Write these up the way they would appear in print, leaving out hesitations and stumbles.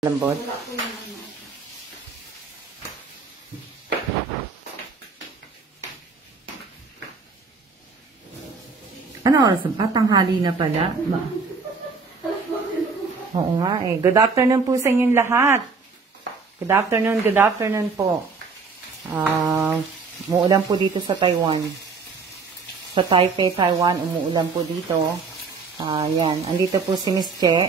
Lambot. Ano oras? Tanghali na pala. Oo nga eh. Good afternoon po sa inyong lahat. Good afternoon po. Umuulan po dito sa Taiwan. Sa Taipei, Taiwan, umuulan po dito. Yan. Andito po si Miss Che.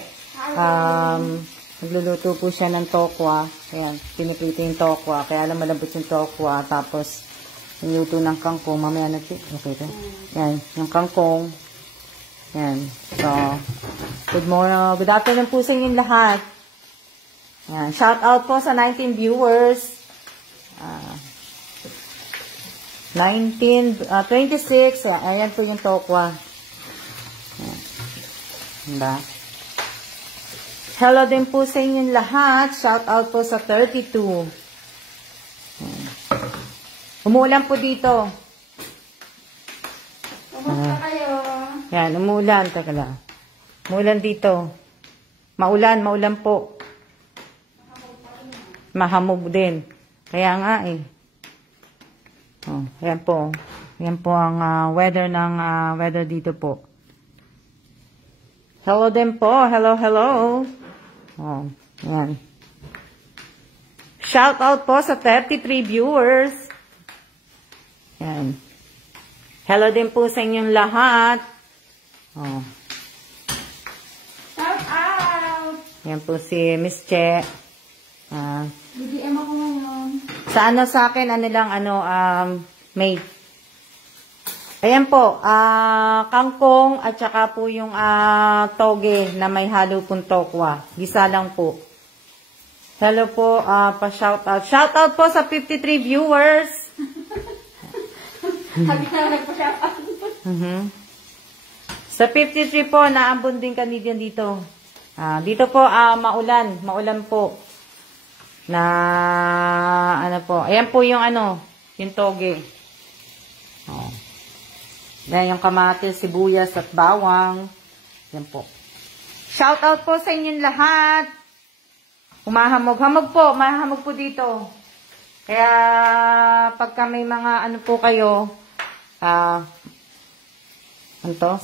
Nagluluto po siya ng tokwa. Ayan, piniprito yung tokwa. Kaya alam malambot yung tokwa. Tapos, niluto ng kangkong. Mamaya na po. Okay ito. Ayan, yung kangkong. Ayan. So, good morning. Good afternoon po sa inyong lahat. Ayan, shout out po sa 19 viewers. 26. Ayan po yung tokwa. Ayan. Diba? Hello din po sa inyong lahat. Shout out po sa 32. Umuulan po dito. Kumusta kayo? Yan, umuulan. Teka lang. Umuulan dito. Maulan po. Mahamog din. Kaya nga eh. Oh, yan po. Yan po ang weather ng weather dito po. Hello din po. Hello. Oh, yan. Shout out po sa 33 viewers. Yan. Hello din po sa inyong lahat. Oh. Shout out! Yan po si Miss Che. BDM ako ngayon. Sa akin, May. Ayan po, kangkong at saka po yung toge na may halo pong tokwa. Gisa lang po. Hello po, pa-shoutout. Shoutout po sa 53 viewers. Sabi na nagpa-shoutout. Sa 53 po, naambon din kanidyan dito. Dito po, maulan po. Ayan po yung yung toge. Oh. Yan yung kamatis, sibuyas at bawang. Yan po. Shout out po sa inyong lahat. Mahamog po dito. Kaya pagka may mga po kayo,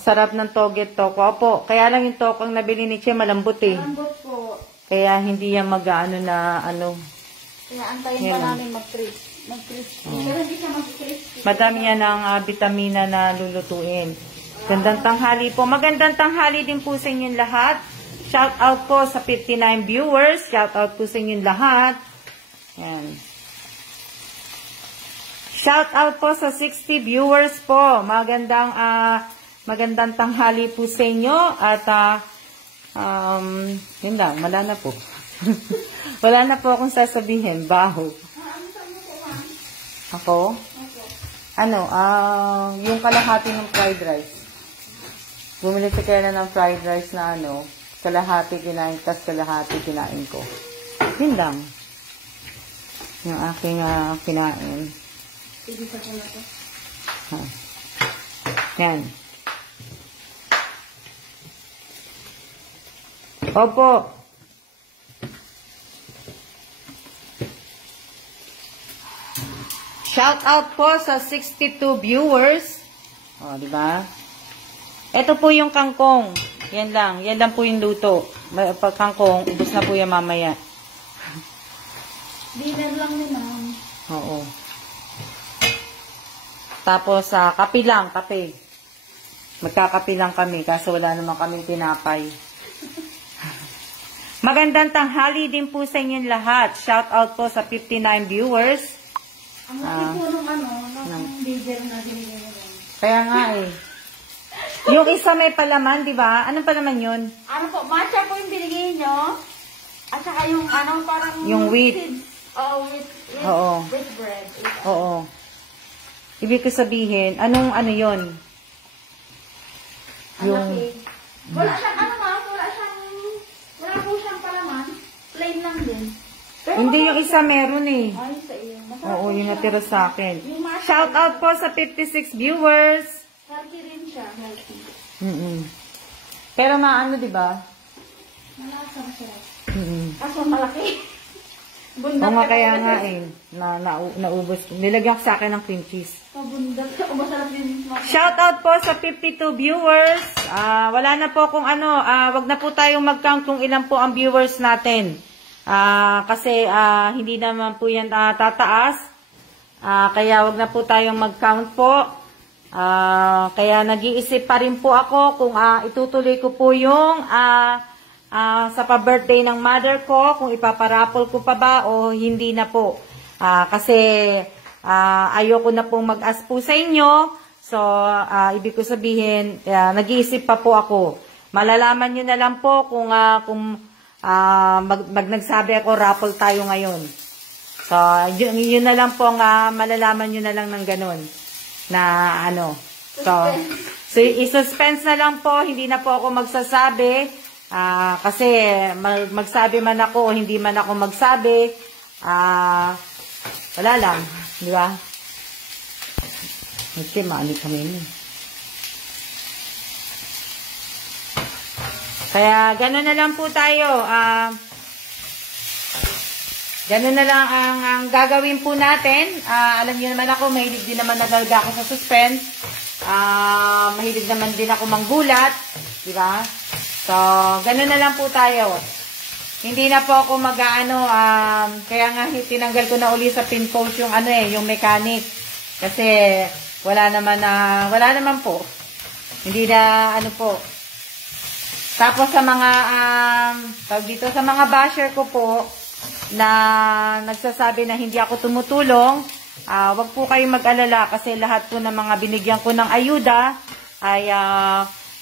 sarap ng toge at tokwa po. Kaya lang yung tokwa ang nabili ni Che malambot eh. Malambot po. Kaya hindi yan Kaya antayin pa namin mag-crisp. Pero hindi siya mag-crisp. Madami yan ang vitamina na lulutuin. Gandang tanghali po. Magandang tanghali din po sa inyong lahat. Shout out po sa 59 viewers. Shout out po sa inyong lahat. Yan. Shout out po sa 60 viewers po. Magandang tanghali po sa inyo. At yun lang. Wala na po. Wala na po akong sasabihin. Baho. Ako? Yung kalahati ng fried rice. Bumili si Kela ng fried rice na kalahati kinain, tas kalahati kinain ko. Yun lang. Yung aking kinain. Ibig ko na to. Yan. Opo. Shout out po sa 62 viewers. O, di ba? Ito po yung kangkong. Yan lang po yung luto. Pag kangkong, ubos na po yan mamaya. Dinner lang ni ma'am. Oo. Tapos, kape lang, kape. Magkakape lang kami, kasi wala naman kaming tinapay. Magandang tanghali din po sa inyong lahat. Shout out po sa 59 viewers. Ang laki po nung diesel na binigay mo. Kaya nga eh. Yung isa may palaman, di ba? Anong palaman yun? Matcha po yung binigay nyo. At saka yung parang... Yung wheat. With bread. Oo. Ibig ko sabihin, anong yun? Wala po siyang palaman. Plain lang din. Pero hindi, yung isa meron eh. Ay, sa iyo. Oo, yung natira sa akin. Shout out po sa 56 viewers. Healthy rin siya. Healthy. Pero di ba? Malasa masarap. Kaso malaki. Oo nga, kaya nga eh. Naubos. Nilagyan ko sa akin ng cream cheese. Pabundat ka. Masarap din. Shout out po sa 52 viewers. Wala na po kung ano. Wag na po tayong mag-count kung ilan po ang viewers natin. Kasi hindi naman po yan tataas. Kaya wag na po tayong mag-count po. Kaya nag-iisip pa rin po ako kung itutuloy ko po yung sa pa-birthday ng mother ko, kung ipaparapol ko pa ba o hindi na po. Kasi ayoko na pong mag-ask po sa inyo. So, ibig ko sabihin, nag-iisip pa po ako. Malalaman nyo na lang po kung nagsabi ako, raffle tayo ngayon. So, yun na lang po malalaman nyo na lang ng ganun. Na ano. So i-suspense na lang po. Hindi na po ako magsasabi. Kasi magsabi man ako o hindi man ako magsabi, wala lang. Di ba? Okay, maano kami yun. Kaya gano'n na lang po tayo. Ganun na lang ang gagawin po natin. Alam niyo naman ako, mahilig din naman nagalaga ako sa suspense. Mahilig naman din ako manggulat. Di ba? So, ganun na lang po tayo. Hindi na po ako kaya nga tinanggal ko na uli sa pin coach yung yung mechanic. Kasi wala naman po. Hindi na po. Tapos sa mga sa mga basher ko po, na nagsasabi na hindi ako tumutulong, wag po kayong mag-alala kasi lahat po ng mga binigyan ko ng ayuda ay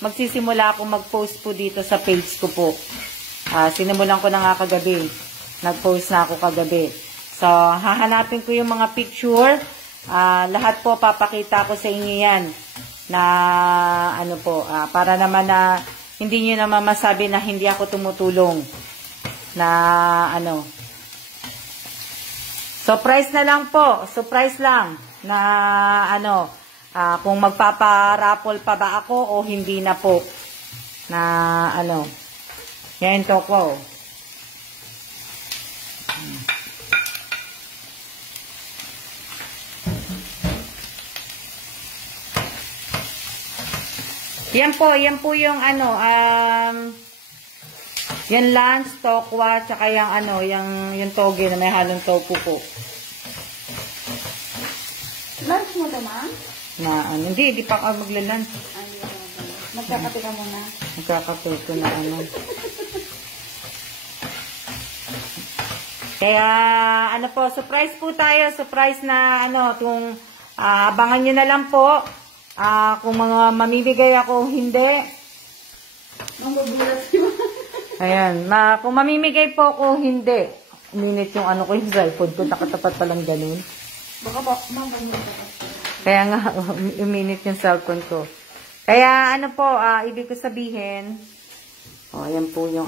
magsisimula ako mag-post po dito sa page ko po. Sinimulan ko na nga kagabi. Nag-post na ako kagabi. So, hahanapin ko yung mga picture. Lahat po papakita ko sa inyo yan na para naman na hindi nyo naman masabi na hindi ako tumutulong. Surprise na lang po. Surprise lang na kung magpaparapol pa ba ako o hindi na po. Yan to po. Yan po yung yan lunch, tokwa, tsaka yung toge na may halong tofu po. Lunch mo to, ma'am? Hindi pa ako magla-lunch. Magkakape ka muna. Magkakape ko na Kaya, surprise po tayo. Surprise na, abangan nyo na lang po. Kung mga mamimigay ako, hindi. Magugulat si ma'am. Ayan, kung mamimigay po ako, hindi. Minute yung yung cellphone ko, nakatapat palang ganun. Baka ba, ma'am, kaya nga, uminit yung cellphone ko. Kaya ibig ko sabihin, ayan po yung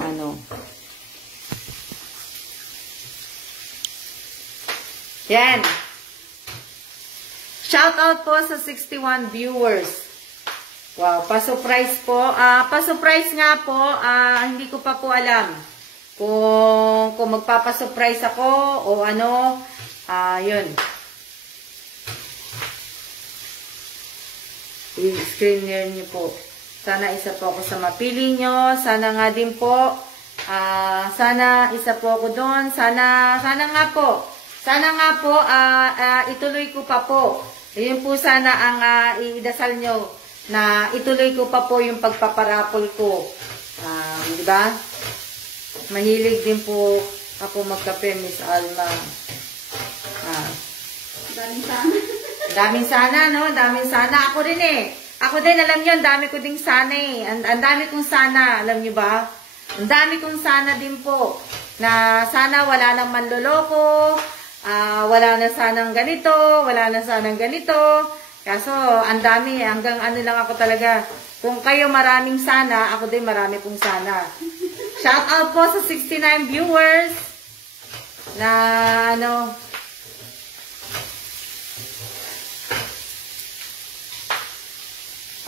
Yan. Shout out po sa 61 viewers. Wow, pa-surprise po. Pa-surprise nga po, hindi ko pa po alam kung magpapa-surprise ako o yun. I-screener niyo po. Sana isa po ako sa mapili nyo. Sana nga din po. Sana isa po ako doon. Sana nga po. Ituloy ko pa po. Yun po sana ang idasal nyo. Na ituloy ko pa po yung pagpaparapol ko. Di ba? Mahilig din po ako magkape, Miss Alma. Daming sana. Daming sana, no? Daming sana. Ako din eh. Ako din, alam nyo, ang dami ko ding sana eh. Ang dami kong sana, alam nyo ba? Ang dami kong sana din po. Na sana wala nang manloloko, wala na sanang ganito, wala na sanang ganito. Kaso, ang dami, hanggang lang ako talaga. Kung kayo maraming sana, ako din marami pong sana. Shout out po sa 69 viewers na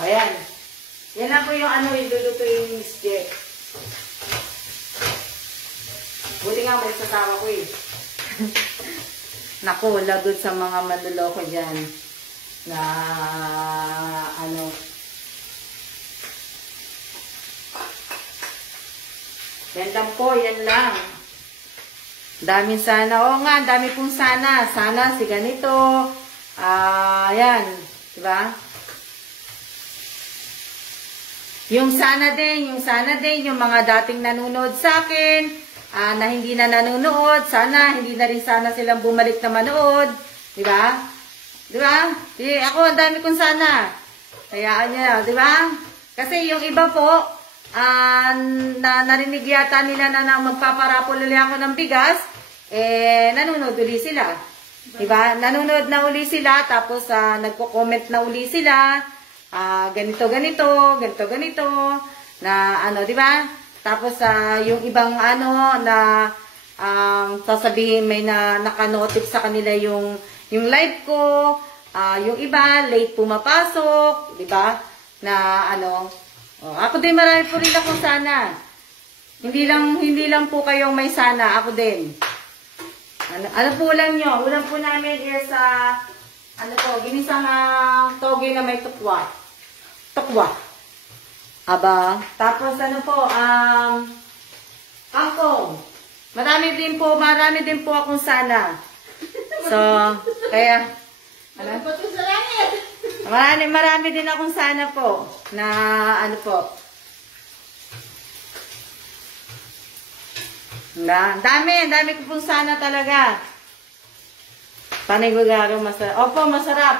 ayan. Yan na po yung iluluto yung Miss J. Buti nga may sasawa ko eh. Naku, lagot sa mga manloloko dyan. Na, ano. Yan lang po, yan lang. Daming sana. Oo nga, dami pong sana. Sana si ganito. Yan. Diba? Yung sana din, yung mga dating nanonood sa akin, na hindi na nanonood, sana, hindi na rin sana silang bumalik na manood. Diba? Diba? Ako, ang dami kong sana. Hayaan nyo, diba? Kasi yung iba po, narinig yata nila na magpaparapol ulit ako ng bigas, nanonood uli sila. Diba? Nanonood na uli sila, tapos nagko-comment na uli sila, ganito, na ano, diba? Tapos yung ibang ano, na sasabihin may nakanotif sa kanila yung live ko, yung iba, late pumapasok, diba? Na ano, ako din marami po rin akong sana. Hindi lang po kayong may sana, ako din. Ano po ulam nyo? Ulam po namin is, ano po, ginisang toge na may tukwa. Tukwa. Aba. Tapos ano po, kangkong. Marami din po akong sana. So, kaya, ano? Marami din akong sana po, na ano po. Dami ko pong sana talaga. Panigurado masarap. Opo, masarap.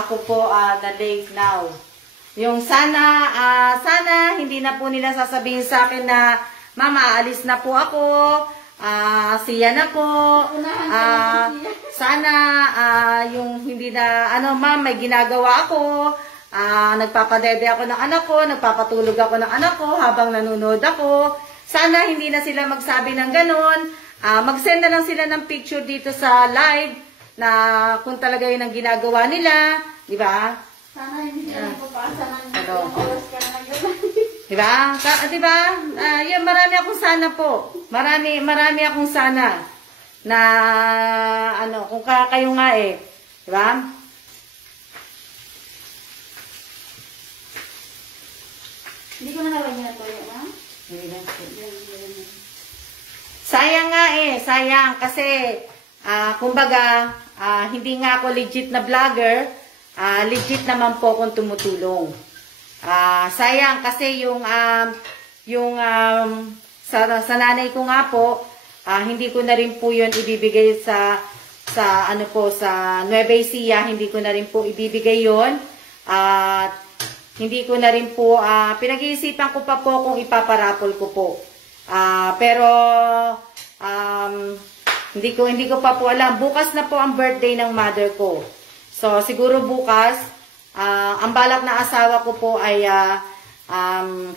Ako po, the days now. Yung sana hindi na po nila sasabihin sa akin na, Mama, alis na po ako. Siya na po. Sana, yung hindi na, Ma'am, may ginagawa ako. Nagpapadede ako ng anak ko, nagpapatulog ako ng anak ko habang nanonood ako. Sana hindi na sila magsabi ng ganon. Mag-send na lang sila ng picture dito sa live na kung talaga yun ang ginagawa nila. Di ba? Sana hindi sila magpapasa ng oras ka na nag-gawa. Diba? Diba? Yan, marami akong sana po. Marami akong sana. Na, kung kayo nga eh. Diba? Hindi ko nalawan niya to yun, ha? Sayang nga eh. Sayang. Kasi, kumbaga, hindi nga ako legit na vlogger. Legit naman po akong tumutulong. Sayang kasi yung sa nanay ko nga po, hindi ko na rin po yun ibibigay sa Nueva Ecija, hindi ko na rin po ibibigay yun. At hindi ko na rin po, pinag-iisipan ko pa po kung ipaparapol ko po. Pero hindi ko pa po alam. Bukas na po ang birthday ng mother ko. So siguro bukas, ang balak na asawa ko po ay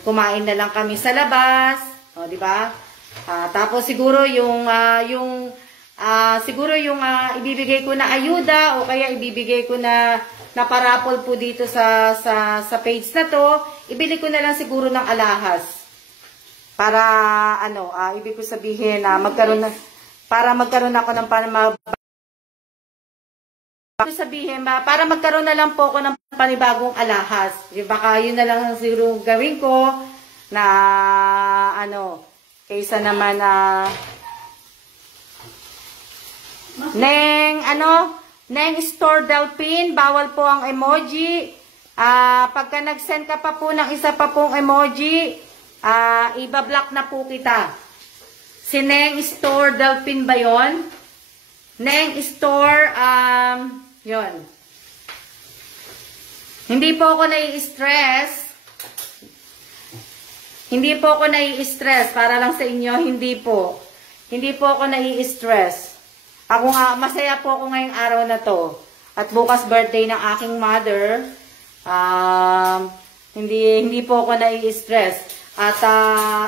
kumain na lang kami sa labas, o di ba? Tapos siguro yung ibibigay ko na ayuda o kaya ibibigay ko na parapol po dito sa page na to, ibili ko na lang siguro ng alahas. Para ibig ko sabihin na magkaroon ako ng para magkaroon na lang po ako ng panibagong alahas. Baka yun na lang siguro gawin ko na kaysa naman Neng Store Delphin, bawal po ang emoji. Pagka nag-send ka pa po ng isa pa pong emoji, ibablock na po kita. Si Neng Store Delphin ba yun? Neng Store, yun. Hindi po ako nai-stress. Hindi po ako nai-stress. Para lang sa inyo, hindi po. Hindi po ako nai-stress. Ako nga, masaya po ako ngayong araw na to. At bukas birthday ng aking mother. Hindi po ako nai-stress. At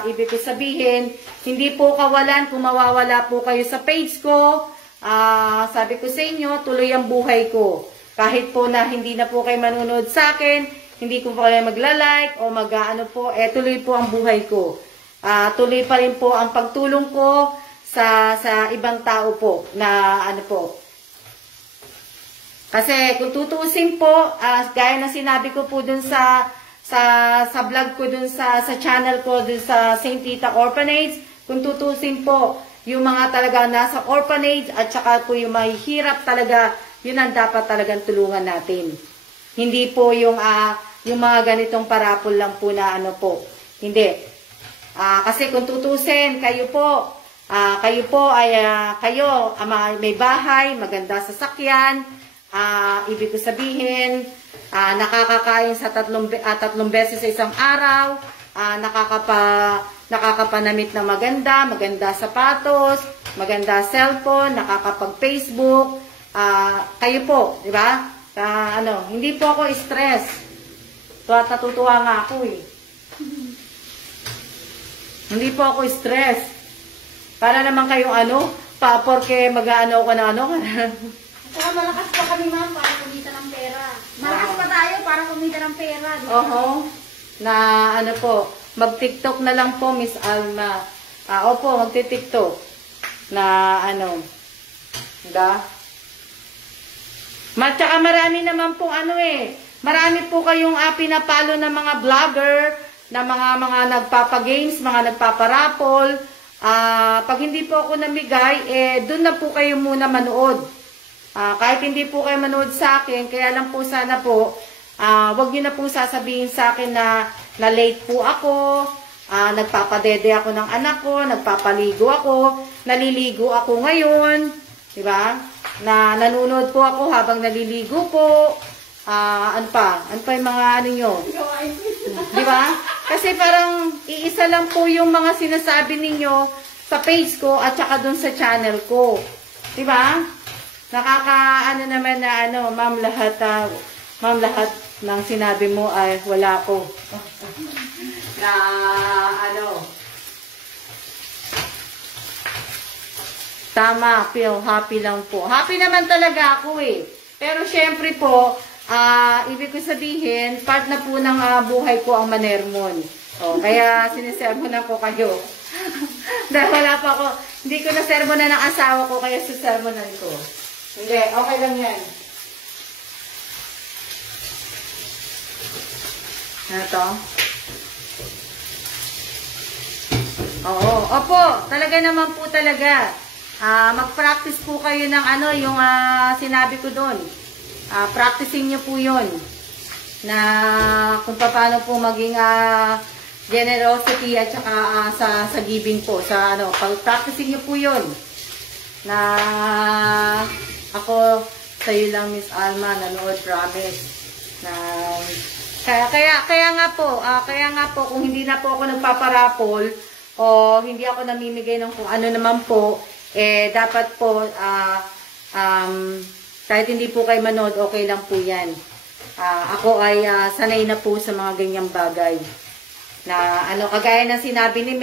ibig ko sabihin, hindi po kawalan kung mawawala po kayo sa page ko. Sabi ko sa inyo, tuloy ang buhay ko. Kahit po na hindi na po kayo manunood sa akin, hindi ko po kayo magla-like o tuloy po ang buhay ko. tuloy pa rin po ang pagtulong ko sa ibang tao po na ano po. Kasi kung tutuusin po, gaya na sinabi ko po dun sa vlog ko dun sa channel ko dun sa St. Rita Orphanage, kung tutuusin po, yung mga talaga nasa orphanage at saka po yung mahihirap talaga, yun ang dapat talagang tulungan natin. Hindi po yung mga ganitong parapol lang po na ano po. Hindi. Kasi kung tutusin, kayo po ay may bahay, maganda sasakyan, ibig ko sabihin, nakakakain sa tatlong beses sa isang araw, nakakapanamit na maganda sapatos, maganda cellphone, nakakapag-Facebook, kayo po, di ba? Hindi po ako stress. Natutuwa nga ako eh. Hindi po ako stress. Para naman kayong porque mag-ano ko na Saka malakas pa kami, ma'am, para kumita ng pera. Malakas pa tayo para kumita ng pera. Na po, mag-TikTok na lang po, Miss Alma. Opo, magti-TikTok. Na diba? Tsaka marami naman pong marami po kayong pinapalo ng mga vlogger, na mga nagpapagames, mga nagpaparapol. Pag hindi po ako namigay, doon na po kayo muna manood. Kahit hindi po kayo manood sa akin, kaya lang po sana po, wag niyo na pong sasabihin sa akin na late po ako, nagpapadede ako ng anak ko, nagpapaligo ako, naliligo ako ngayon, di ba? Na nanonood po ako habang naliligo po. Ano pa yung mga nyo? Di ba? Kasi parang iisa lang po yung mga sinasabi ninyo sa page ko at saka dun sa channel ko. Di ba? Naman na ma'am, lahat ng sinabi mo ay wala ko. Na tama, feel happy lang po. Happy naman talaga ako eh. Pero syempre po, ibig ko sabihin, part na po ng buhay ko ang manermon. Kaya sinisermonan ko kayo. Dahil wala pa ako, hindi ko na-sermonan ng asawa ko, kaya sisermonan ko. Hindi, okay lang yan. Ano to? Opo, talaga naman po talaga. Mag-practice po kayo ng yung sinabi ko doon. Practicing nyo po yun. Na kung paano po maging generosity at saka sa giving po. Pag-practicing nyo po yun. Na ako, sa'yo lang, Miss Alma, nanood, promise. Na kaya nga po, kung hindi na po ako nagpaparapol, o hindi ako namimigay ng kung ano naman po, dapat po, kahit hindi po kayo manood, okay lang po yan. Ako ay sanay na po sa mga ganyang bagay. Na kagaya ng sinabi ni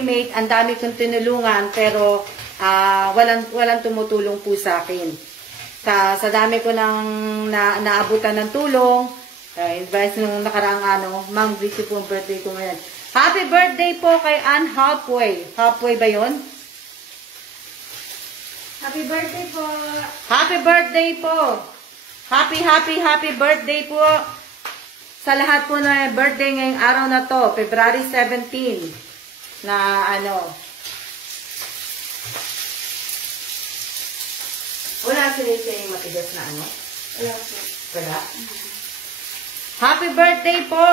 Mate, ang dami kong tinulungan, pero walang tumutulong po sa akin. Sa dami ko nang naabutan ng tulong, advice nung nakaraang ma'am, busy po ang birthday ko ngayon. Happy birthday po kay Ann Halfway. Halfway ba yun? Happy birthday po. Happy birthday po. Happy birthday po sa lahat po na birthday ngayong araw na to, February 17. Na wala sila yung matigas na Wala po. Wala? Happy birthday po!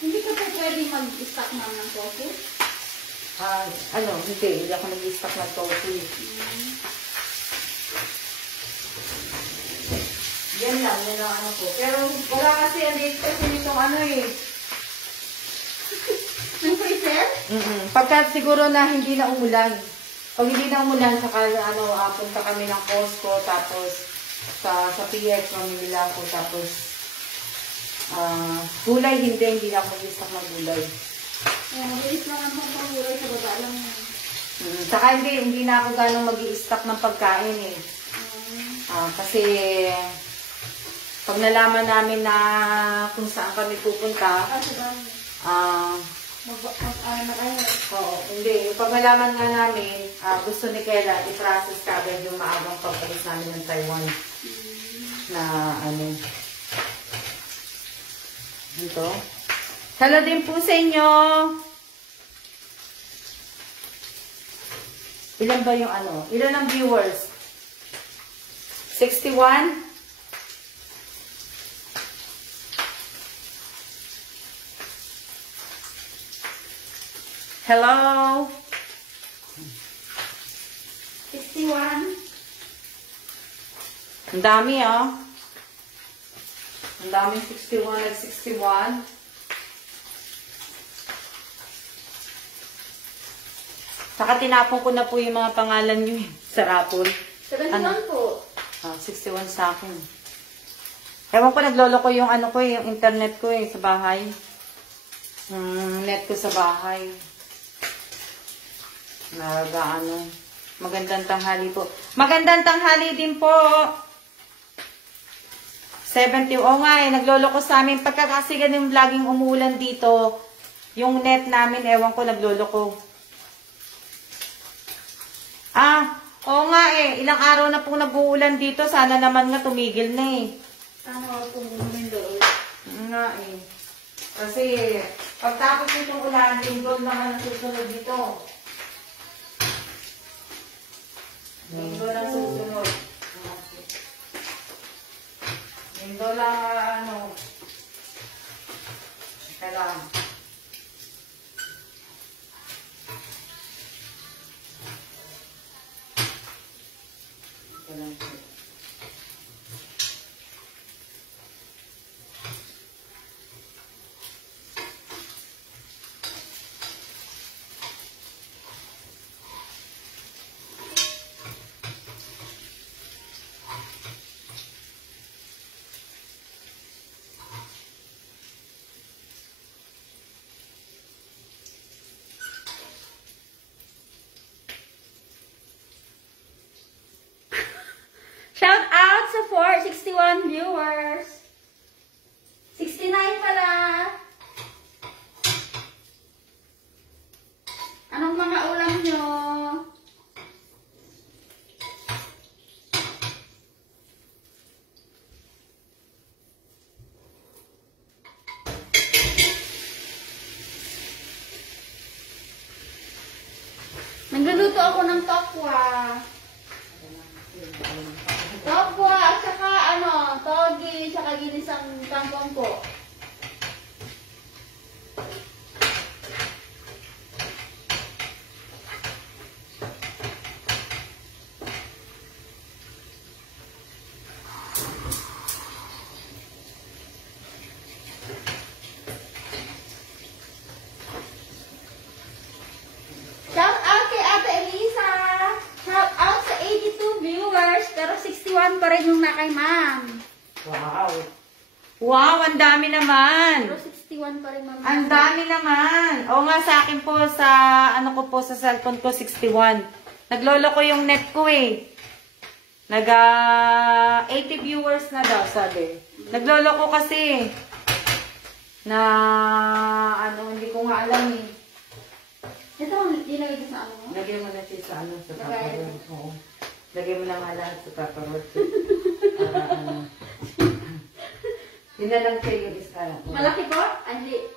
Hindi ka po pwede mag-stock naman ng tofu? Hindi ako nag-stock ng tofu. Yan lang po. Pero wala kasi, kasi nitong Ng freezer? Pagka siguro na hindi na umulan. Pag hindi na umulan, saka punta kami ng Costco, tapos sa PX, mamili lang ako, tapos gulay, hindi na ako mag-stock ng gulay. Mabilis lang ang gulay sa baba lang. Saka hindi na ako ganong mag-i-stock ng pagkain eh. Kasi pag nalaman namin na kung saan kami pupunta, Ano na kayo? Oo, hindi. Pag malaman nga namin, gusto ni Kela, i-process ka agad yung maagang pag-alis namin ng Taiwan. Na ano. Ito. Hello din po sa inyo. Ilan ba yung ano? Ilan ang viewers? 61? Hello? 61. Ang dami, oh. Ang daming 61 at 61. Saka tinapon ko na po yung mga pangalan nyo sa rapol. 71 po. 61 sa akin. Ewan ko, naglolo ko yung ano ko yung internet ko sa bahay. Net ko sa bahay. Magandang tanghali po. Magandang tanghali din po. 70. Oo nga naglolo ko sa amin. Pagkakasi ganun laging umuulan dito, yung net namin, ewan ko, naglolo ko. Oo nga ilang araw na pong nag-uulan dito. Sana naman nga tumigil na Sana po umumin doon. Nga Kasi, pagtapos nitong ulan, linggo naman ang susunod dito. Linggo lang susunod. Linggo lang, kailangan. Shout out sa 461 viewers. 69 pala. Anong mga ulam nyo? Nagluluto ako ng tokwa. Tokwa at saka togi, saka ginisang kangkong po. Shout out kay Ate Elisa. Shout out sa 82 viewers, pero 61 pa rin yung na kay ma'am. Wow! Wow, ang dami naman! Pero 61 pa rin ma'am. Ang dami naman! Oo nga, sa akin po, sa sa cellphone ko, 61. Naglolo ko yung net ko Naga 80 viewers na daw, sabi. Naglolo ko kasi na hindi ko nga alam Ito, ilagay ko sa ano? Lagay mo na siya sa sa Lagay. paparod. Oo. Lagay mo na nga lahat sa paparod. Para Yun na lang siya yung isa. Malaki po? Hindi.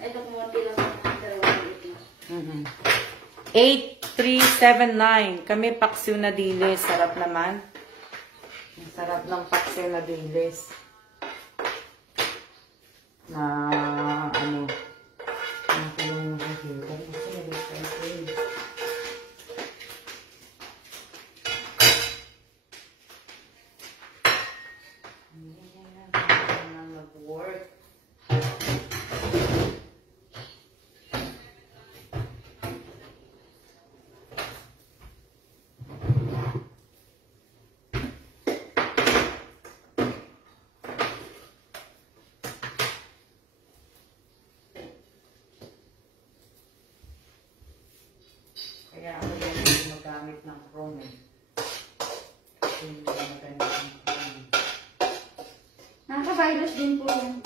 Ito po, lang. 8379. Kami paksiw na dilis. Sarap naman. Ang sarap ng paksiw na dilis. Work. Kaya ako din magamit ng Chrome Kasi hindi maganda ng Chrome. Nakaka-virus din po yan.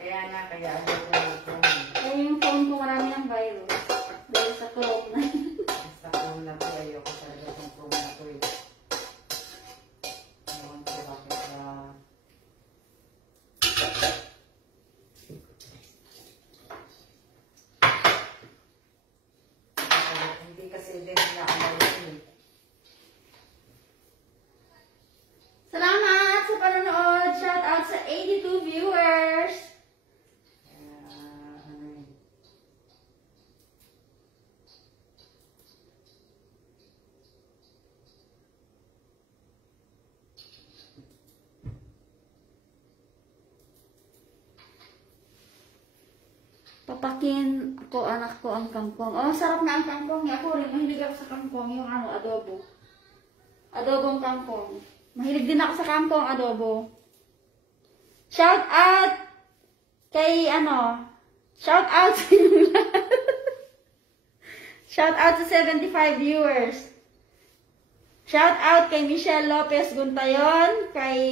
Kaya na, kaya ano ko ito. Kaya yung phone ko marami ng virus. Dahil sa clock na yun. Sa phone na po, ayoko talaga itong phone na po eh. Ewan ko bakit hindi kasi din na-amal yun eh. Salamat sa panonood. Shout out sa 82 viewers. Papakin ako, anak ko, ang kangkong. Oh, sarap na ang kangkong. Ako rin, mahilig ako sa kangkong. Yung ano, adobo. Adobong kangkong. Mahilig din ako sa kangkong, adobo. Shout out kay ano, shout out sa inyong lahat. Shout out sa 75 viewers. Shout out kay Michelle Lopez Guntayon, kay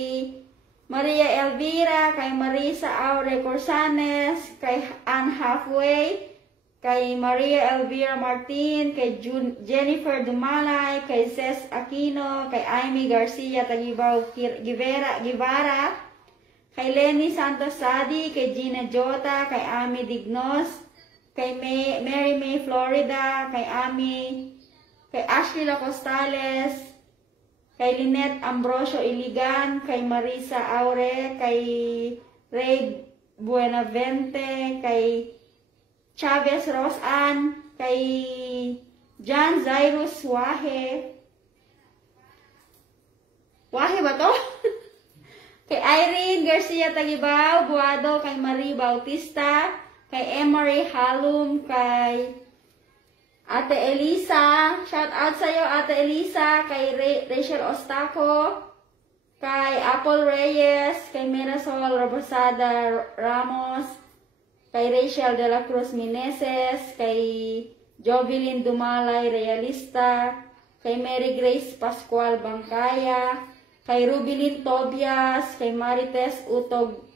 Maria Elvira, kay Marisa Aure Corsanes, kay Anne Halfway, kay Maria Elvira Martin, kay Jennifer Dumalay, kay Ces Aquino, kay Amy Garcia Tagibaw Guevara, kay Lenny Santos Sadi, kay Gina Jota, kay Ami Dignos, kay Mary May Florida, kay Ashley Lacostales, kay Lynette Ambrosio Iligan, kay Marisa Aure, kay Ray Buenavente, kay Chavez Rosan, kay John Zairus Wahe. Wahe ba to? Kay Irene Garcia Tagibaw, Buado, kay Marie Bautista, kay Emery Halum, kay Ate Elisa, shout out sa'yo Ate Elisa, kay Rachel Ostaco, kay Apple Reyes, kay Mirasol Robosada Ramos, kay Rachel de la Cruz Mineses, kay Jovelyn Dumalay Realista, kay Mary Grace Pascual Bangkaya, kay Rubilin Tobias, kay Marites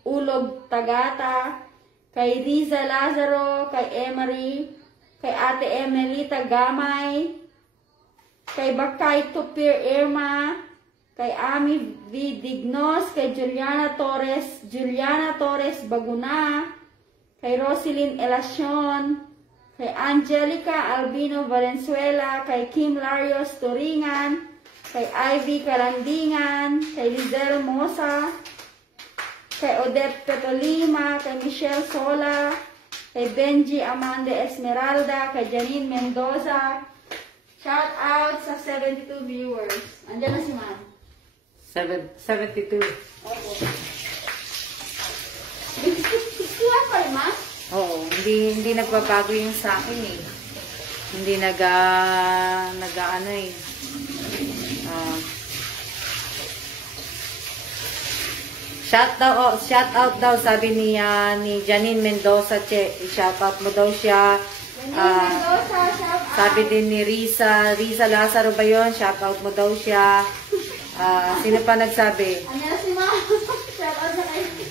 Ulog Tagata, kay Riza Lazaro, kay Emery, kay Ate Emelita Gamay, kay Bakay Tupir Irma, kay Ami V. Dignos, kay Juliana Torres Baguna, kay Roselyn Elacion, kay Angelica Albino Valenzuela, kay Kim Larios Turingan, kay Ivy Kalandingan, kay Lizelle Mosa, kay Odette Petolima, kay Michelle Sola, kay Benji Amanda Esmeralda, kay Janine Mendoza. Shout out sa 72 viewers. Andiyan na si Ma'am. 72. Opo. 61 pa rin, Ma'am? Oo, hindi nagbabago yung sa akin eh. Hindi nag-ano eh. Shout out daw sabi ni Janine Mendoza, shout out mo daw siya. Sabi din ni Riza Lazaro ba yun? Shout out mo daw siya. Sino pa nagsabi? Ano si Ma'am? Shout out na kayo.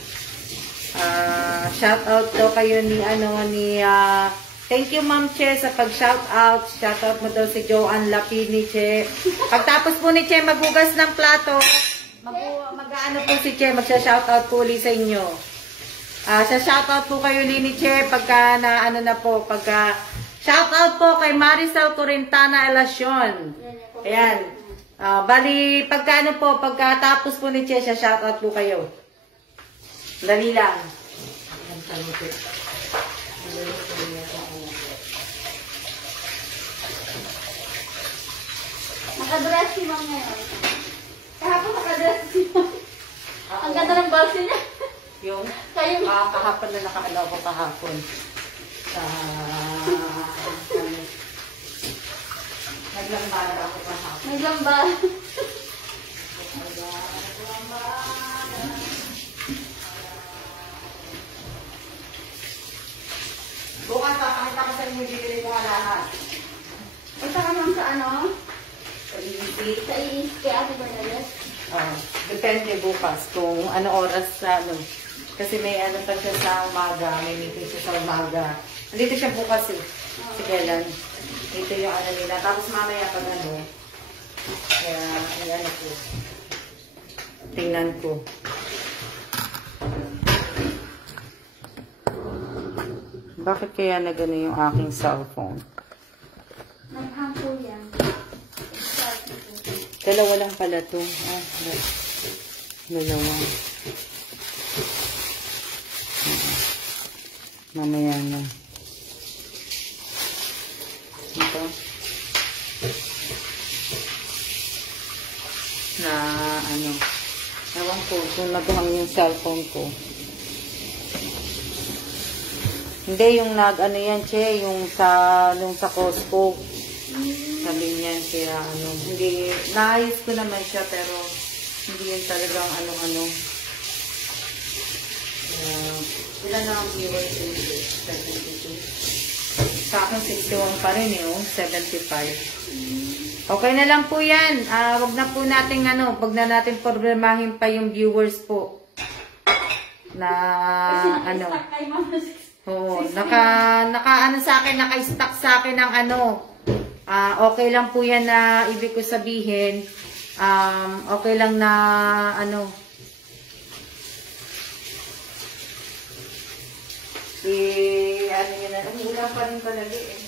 Shout out daw kayo ni thank you Ma'am Che sa pag-shout out. Shout out mo daw si Joanne Lapini Che. Pagtapos po ni Che maghugas ng plato, mag-ano po si Che, magsha-shoutout po ulit sa inyo. Sa-shoutout po kayo ulit ni Che pagka shoutout po kay Marisol Corintana Elacion. Ayan. Bali, pagkatapos po ni Che, shoutout po kayo. Dali lang. Nakadress si Ma'am ngayon. Kahapon nakadress si Ma'am. Ang ganda ng balsi niya. Yung Kayo. kahapon na nakaalaw ko kahapon. Naglambara ako kahapon. Naglambara. Bukas pakita ko sa inyo bibili ko lahat. Punta ka Ma'am sa ano? Sa EC. Sa kay Ate Bernadette. Depende bukas kung ano oras sa ano. Kasi may ano pa siya sa umaga. May meeting siya sa umaga. Nandito siya bukas eh. Si Kailan. Dito yung ano nila. Tapos mamaya pag ano. Kaya, ano ko. Tingnan ko. Bakit kaya na gano'n yung aking cellphone? Naghampo yan. Dalawa lang pala to. Dalawa. Mamaya na. Ito. Na ano. Ewan ko kung naguhang yung cellphone ko. Hindi, yung ano yan, Che, yung sa Costco. Sabi niyan, kaya ano, hindi, naayos ko naman siya, pero hindi yun talagang ano. Ilan na ang viewers in this? 72. Sa akin, 61 pa rin eh, 75. Okay na lang po yan. Wag na po natin wag na natin problemahin pa yung viewers po. Na, ano. Oo, naka-ano sa akin, naka-stack sa akin ng okay lang po yan na ibig ko sabihin. Okay lang na, ano yun na, ulan pa rin palagi eh.